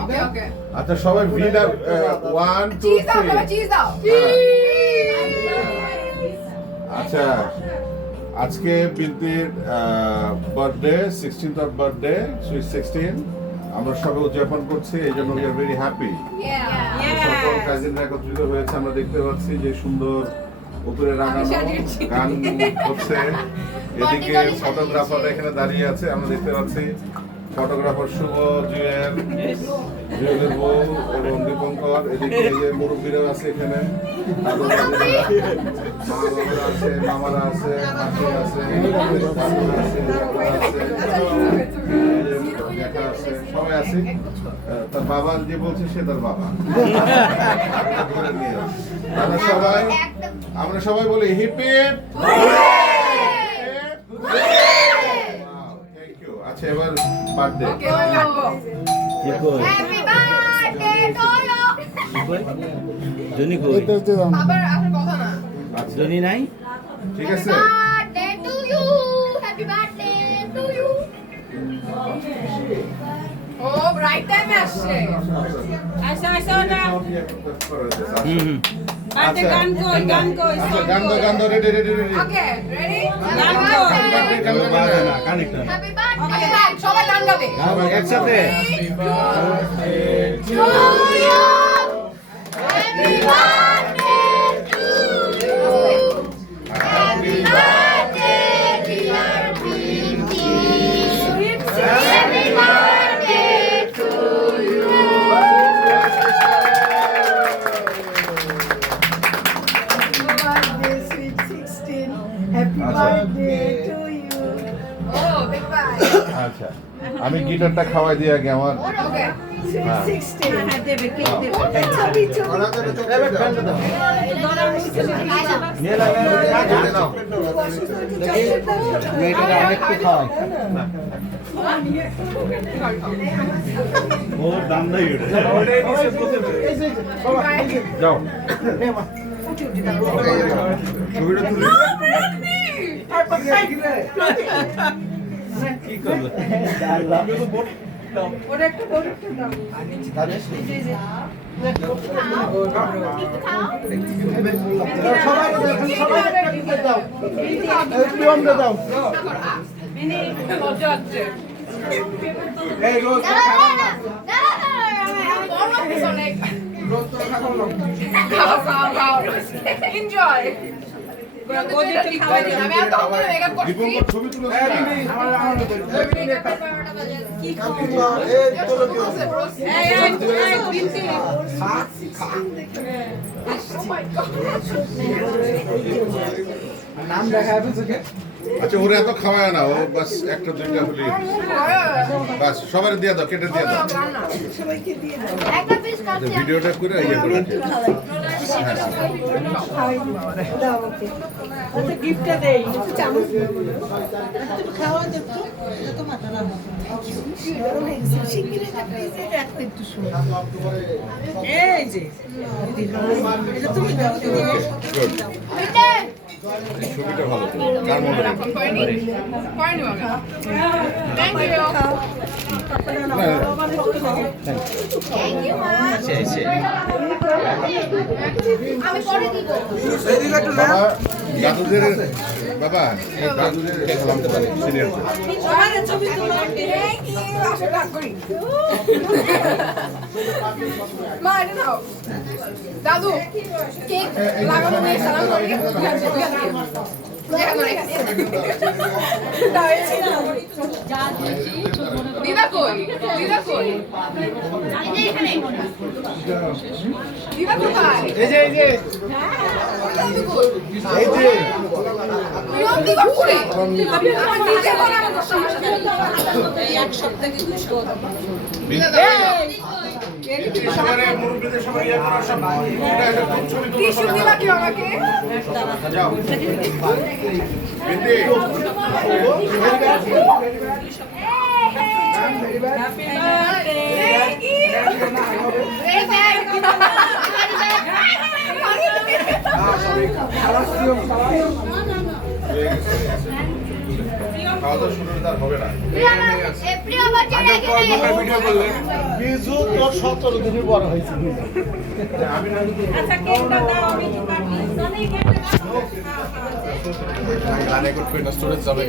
ওকে ওকে আচ্ছা সবাই ভিড় 1 2 চিজ দাও 3 চিজ দাও আচ্ছা আজকে বিনতির birthday 16th of birthday sweet 16 আমরা সবাই উদযাপন করছি এই জন্য উই আর ভেরি হ্যাপি সকল কাজিনরা একত্রিত হয়েছে আমরা দেখতে পাচ্ছি যে সুন্দর উপরে রাঙানো গান হচ্ছে এদিকে ফটোগ্রাফার এখানে দাঁড়িয়ে আছে আমরা দেখতে পাচ্ছি ফটোগ্রাফার শুভ জুয়েলের বউ এবং দীপঙ্কর এদিকে এই যে মুরব্বীরাও আছে এখানে আছে মামারা আছে মাসি আছে সবাই আছে তার বাবা যে বলছে সে তার বাবা আমরা সবাই বলি হিপ হিপ আচ্ছা এবার birthday happy birthday to you Johnny কই আবার আর কথা না জনি নাই ঠিক আছে birthday to you happy birthday to you ও রাইট টাইমে আসছে আচ্ছা না হুম আচ্ছা গান কই গান দো রেডি ওকে রেডি গান বাজে না কানেক্ট না হ্যাপি বার্থডে সবাই গান গাবে সবাই একসাথে to you happy birthday to you happy birthday dear beauty happy birthday to you birthday, sweet 16. Happy birthday to you. ও বিগ বাই আচ্ছা আমি গিটারটা খাওয়াই দিই আগে আমার ওকে Sweet 16. হ্যাঁ দেবে কেক দেবে Chubby, chubby. নিয়ে লাগে মেয়েটা আরেকটু খাওয়াই ও দাম নাই যাও ছবিটা তুলে কি করবে ওটা একটু দাও। মজা হচ্ছে এনজয় আমি আর তখন মেকআপ করছি দীপঙ্কর ছবি তুলে আচ্ছা ওরা এত খাওয়ায় না ও বাস একটা দুইটা হলি বাস সবার দিয়ে দাও কেটে দিয়ে দাও একটা পিস কাটছি ভিডিওটা করে ইয়ে করে রাখি। দাও, ওকে। আচ্ছা গিফটটা দেই গরম হয়ে গেছে। শিগগিরই একটা please এটা রাখো একটু শুনো। এই যে এটা তুমি দাও Good. এই ছবিটা ভালো তো কার মনে হয়? পয়েন্ট বাবা থ্যাংক ইউ থ্যাংক ইউ মা আমি পরে দিব বাবা দাদুদের বাবা এই দাদুদের সালামতে পারে সিনিয়র সবার ছবি তুলো থ্যাংক ইউ আসলে রাগ করি মা এটা নাও দাদু কেক লাগানো নিয়ে সালাম করি দিদা কই দিদা কই দিদা কোথায় এই যে এই যে বিরক্তি করছে আমার নিজে করে আমার কষ্ট হচ্ছে এক সপ্তাহে 200 সবারে মুরব্বিদের সবাই ইয়ে করা সব এটা একটা খুব ছবি তুলো টিস্যু দিবা কি আমাকে যাও বিন্দি Thank you. খাওয়া খাওয়া দাওয়া শুরু হলে তার হবে না। বিজু তোর 17 দিনই বড় হয়েছে বিজু। আমি না আচ্ছা কেকটা দাও আমি একটু কাটি গানে করবে না স্টোরেজ যাবে